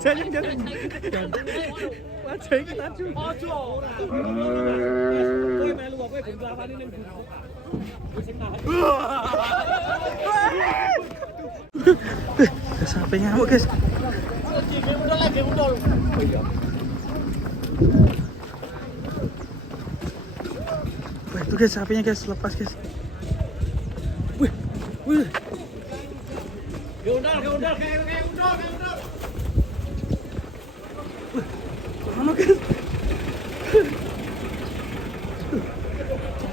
wajahnya jangan. Wajahnya kita tuh. Ojo ora. Kowe melu apa ben lawane ning guru. Wis nahan. Sampai ngamuk guys. Lagi mundul. Wah itu guys sapinya guys, lepas guys. Wih, wih. Geundal kayak undal. Wih, mana guys?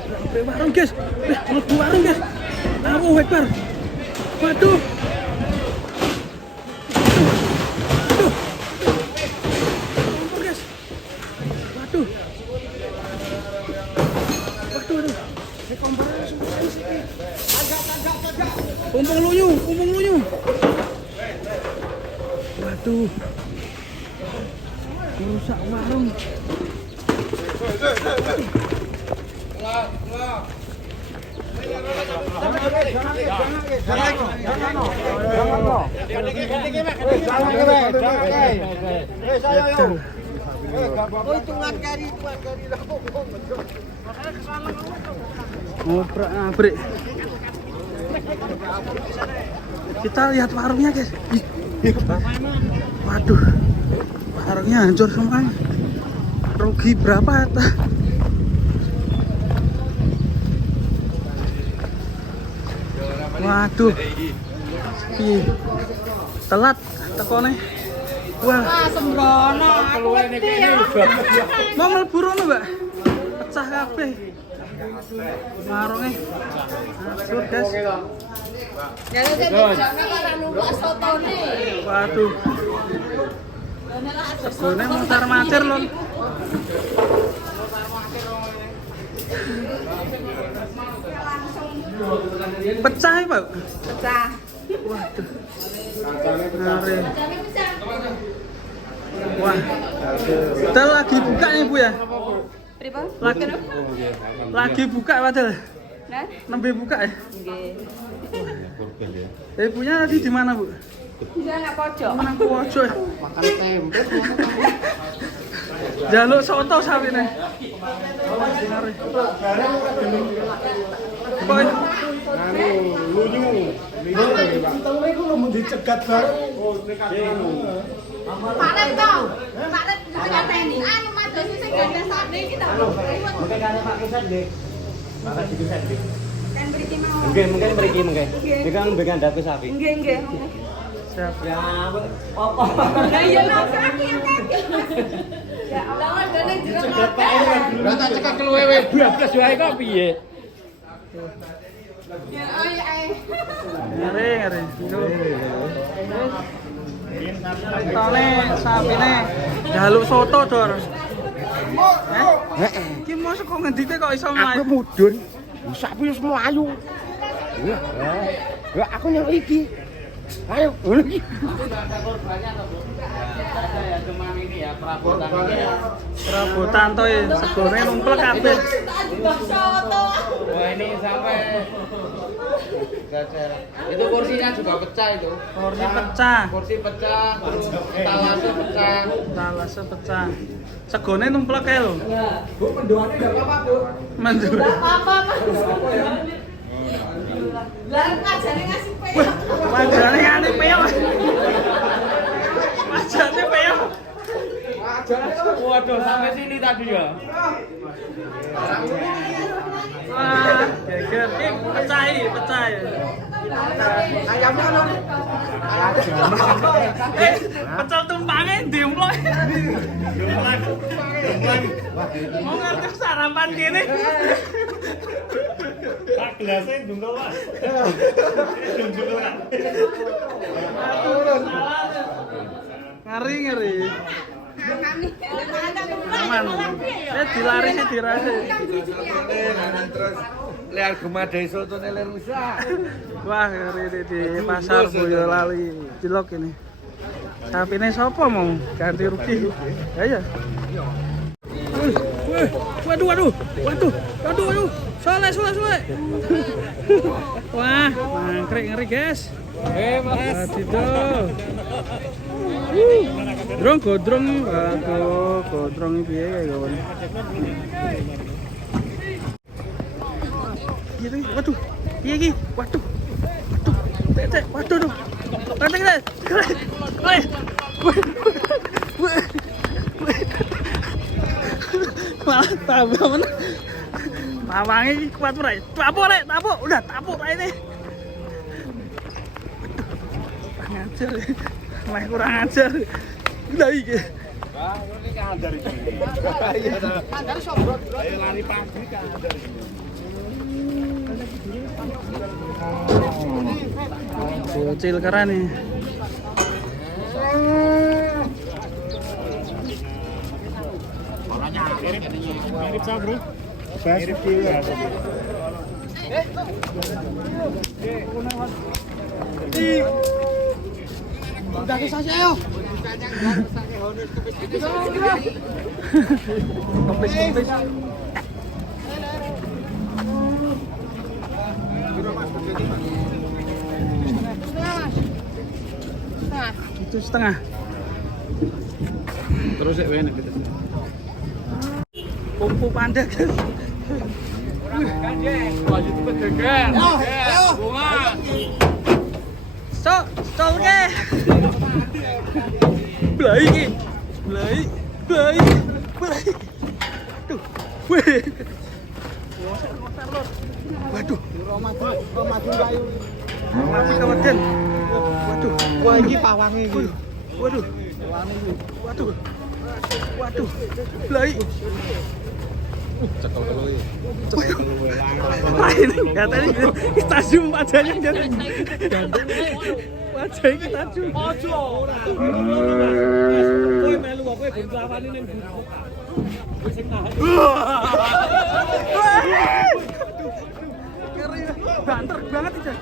Sampai warung guys. Mlebu warung guys. Allahu Akbar. Waduh. Kumpung lunyu. Waduh. Merusak warung. Ngobrak-ngabrik. Kita lihat warungnya guys. Waduh, warungnya hancur semuanya. Rugi berapa? Waduh, telat tekone. Wah, sembrono. Aku ngerti ya. mau mlebu rono, Mbak. Pecah kabeh. Warungnya hancur guys. Ya sing dijana karo numpak sotone. Waduh. Segone mutar-matir lho. Pecah ya, Pak? Pecah. Waduh. Ngare. Wah. Kita lagi buka nih, Bu ya? Pripun? Lagi buka padahal. Nah, Nembe buka ya? nggih. Ibunya tadi di mana, Bu? Bisa nggak pojok? Nang pojok. Makan tempe. Jaluk soto sapine. Boy. Lunyu. Tengene iku lho mun dicegat bareng. Paret dong. Paret dikateni anu madosi sing gandasane iki tak. Mungkin kane Pak Kisan nggih. Makan di Kisan nggih. Kan mriki mau. Mungkin mriki mungkin. Iki kan mbekan dapur sapi. Nggih. Siap. Ya, apa? Lah iya lho sapi yang kaget. Ya Allah, dene jero ngoten. Lah tak cekak keluwe 12 wae kok piye? Ya ai. Ngeri. Sontone sapine jaluk soto, Dor. Iki mosok kok ngendike kok iso aku mlayu. mudun. Sapi wis mlayu. Ya aku nyang iki. Ayo, iki. Ya cuma ini ya perabotan ini ya. Perabotan to segone numplek kabeh. Soto. Wah ini sampai itu kursinya juga pecah itu. Kursi pecah. Kursi pecah, talase pecah. Talase pecah. Segone numplek kae lho. Bu pendoane enggak apa-apa, Bu. Mandur. Apa-apa, Mas. Lah ngajane ngasih peyok. Wajane ngene peyok. Wajane peyok. Waduh, sampai sini tadi ya. Wah, geger iki pecah ya. Ayamnya ono. Pecel tumpangnya diumplok. Mau ngerti sarapan kene. Pak gelasnya ndungkel, Mas. Ndungkel ora. Ngeri. Aman. Dilari sih dirase. Terus lihat gemadai soto neler rusak. Wah, ngeri di pasar Boyolali. Cilok ini. Sapine sapa mau ganti rugi? Ya. Waduh. Soleh. Wah, ngeri guys. Mas. Itu. Godrong, aduh, godrong ini piye kayak kawan. Gini, waduh, piye iki? Waduh, tete, waduh tuh, tete, malah tambah mana? Mawangnya iki kuat ora? Tapuk, udah tapuk ini. Ngajar, mah kurang ajar. Udah iki. Wah, ini kandar iki. Iya ta. Kandar sobrot. Ayo lari pagi kandar iki. Bocil keren nih. Mirip sama bro. Mirip juga. Udah kisah saya yo. Kempis. Itu setengah. Terus sik wene gitu. Kungfu panda guys. Stol ke. Belai iki. Belai. Tuh. Wih. Waduh. Romadu kayu. Mati kawadan. Waduh. Wah, iki pawange iki. Waduh. Belai. Cekel telu iki. Ini katanya kita zoom wajahnya jangan. Wajah kita zoom. Ojo. Kowe melu apa ben lawane ning buku. Sing nahan. Keri banter banget itu.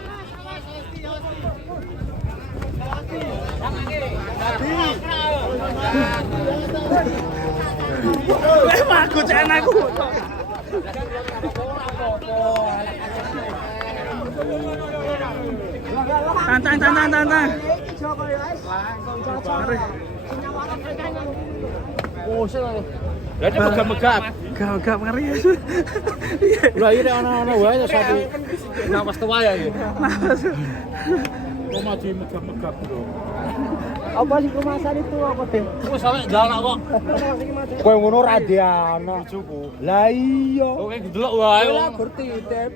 Wah, aku cek aku. Tantang. Oh, sing. Lah ini megap-megap. Gak ngeri. Lah ini ana-ana wae satu. Napas tuwa ya iki. Kok mati megap-megap, Bro. Apa sih kemasan itu apa deh? Wis sampe jalan kok. Kowe ngono ra diano bojoku. Lah iya. Oke delok wae. Ora bertitip.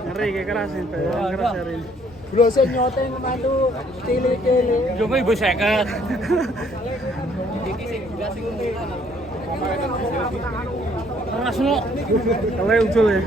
Ngeri kayak keras ini, keras hari ini. Lho sing nyoteng mantu cilik-cilik. Yo kok ibu 50. Kalau ujul ya.